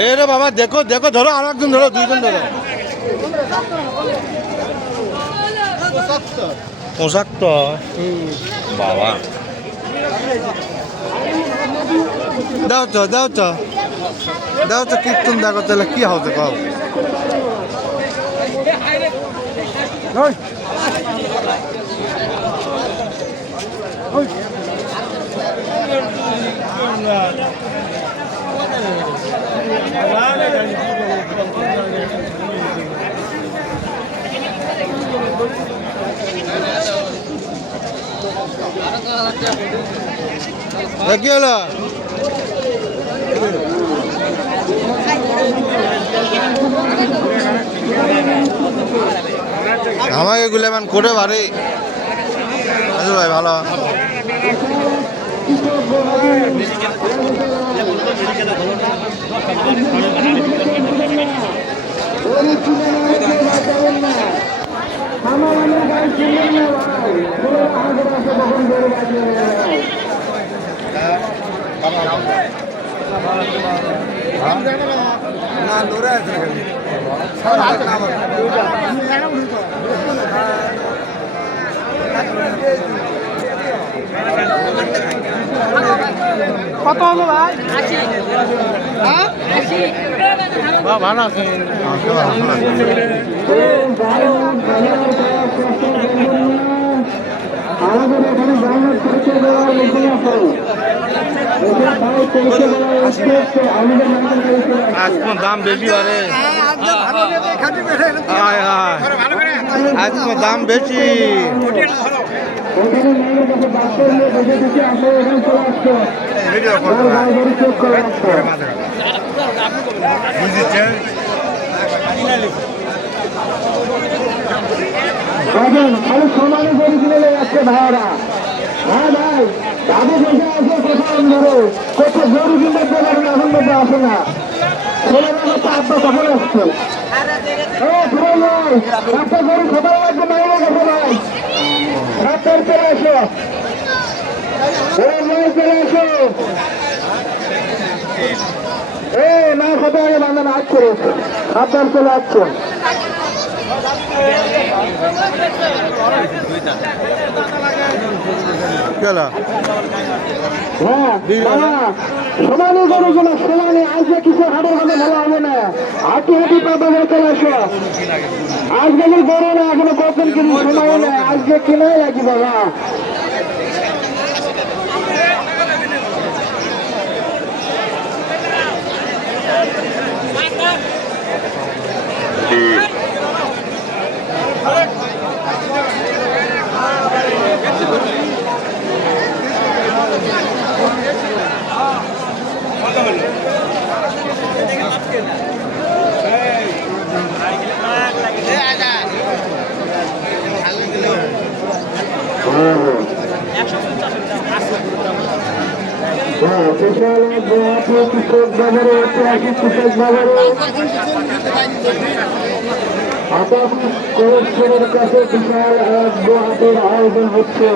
এ রে বাবা দেখো দেখো ধরো আর একজন ধরো দুইজন ধরো 75 বাবা দাও তো দাও তো দাও তো কীর্তন দেখো তাহলে কি হবে কও কি হলো আমাকে গুলেমান করে বাড়ি ভাই ভালো কত হলো ভাই 80 ভালো আছে আমাদের এখানে ডাউনলোড করতে দেওয়ার লোক আছে আজকে দাম বেশি বাড়ে আজকে দাম বেশি খালি সমানে করে কিনে যাচ্ছে ভাইরা হ্যাঁ ভাই তাদের দেশে আসে কোথাও ধরো কোথাও গরু কিনতে পারে না এখন মধ্যে আসে না ছেলেরা হচ্ছে আব্বা কখন আসছে একটা গরু খবর লাগবে মাইনে গেছে ভাই রাতের চলে আসো চলে আসো না খবর আগে বান্ধব আজ করেছে আপনার চলে আসছে সোনালি গরুগুলো সোনালি আজকে কিছু হাটের হাতে ভালো হবে না হাঁটি হাঁটি পাবে চলে আসো আজকে গরু না এখনো কখন কিনি সময় নেই আজকে কিনাই লাগি বাবা কাছে বিশাল এক হাটের আয়োজন হচ্ছে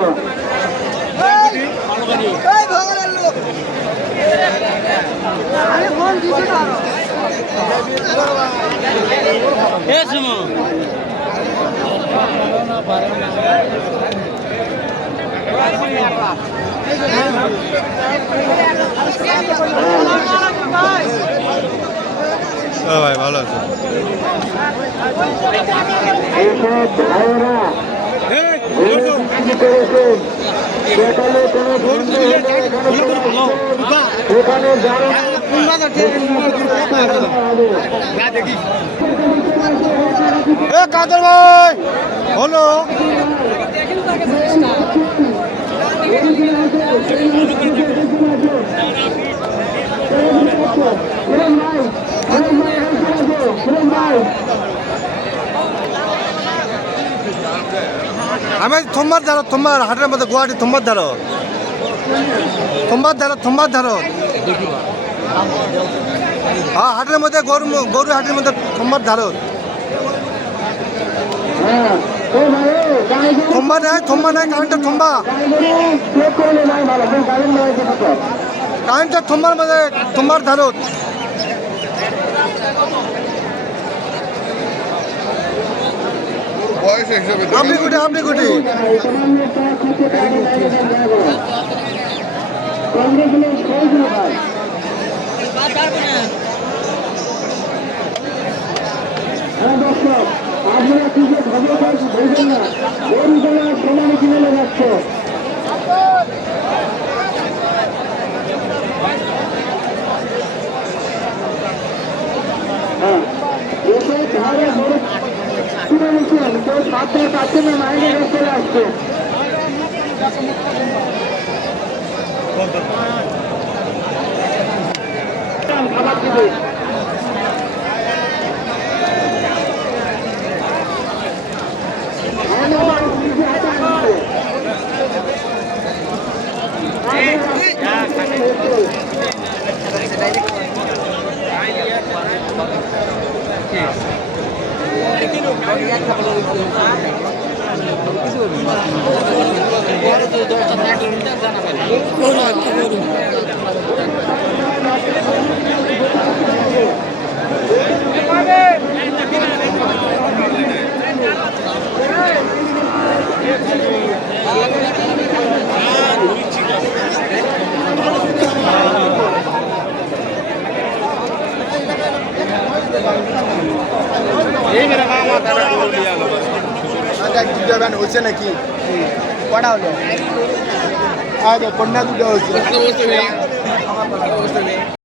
ভাই ভালো আছে কাদের ভাই হলো আমি থম্বার ধারো থম্বার হাটের মধ্যে গুয়াহাটি থম্বার ধারো হ্যাঁ হাটের মধ্যে গরু হাটের মধ্যে থম্বার ধারো থম্বা নাই কারেন্টের থম্বা কারেন্টটা তোমার ধারত বয়স হিসেবে আপনি গুটি দর্শক আপনারা কিছু খবর বলবেন না গরুগুলো সমানে কিনে যাচ্ছে পাচ্ছে না মাইনে চলে আসছে খাবার দিবে হচ্ছে নাকি কটা হলো কন্যা দুটো হচ্ছে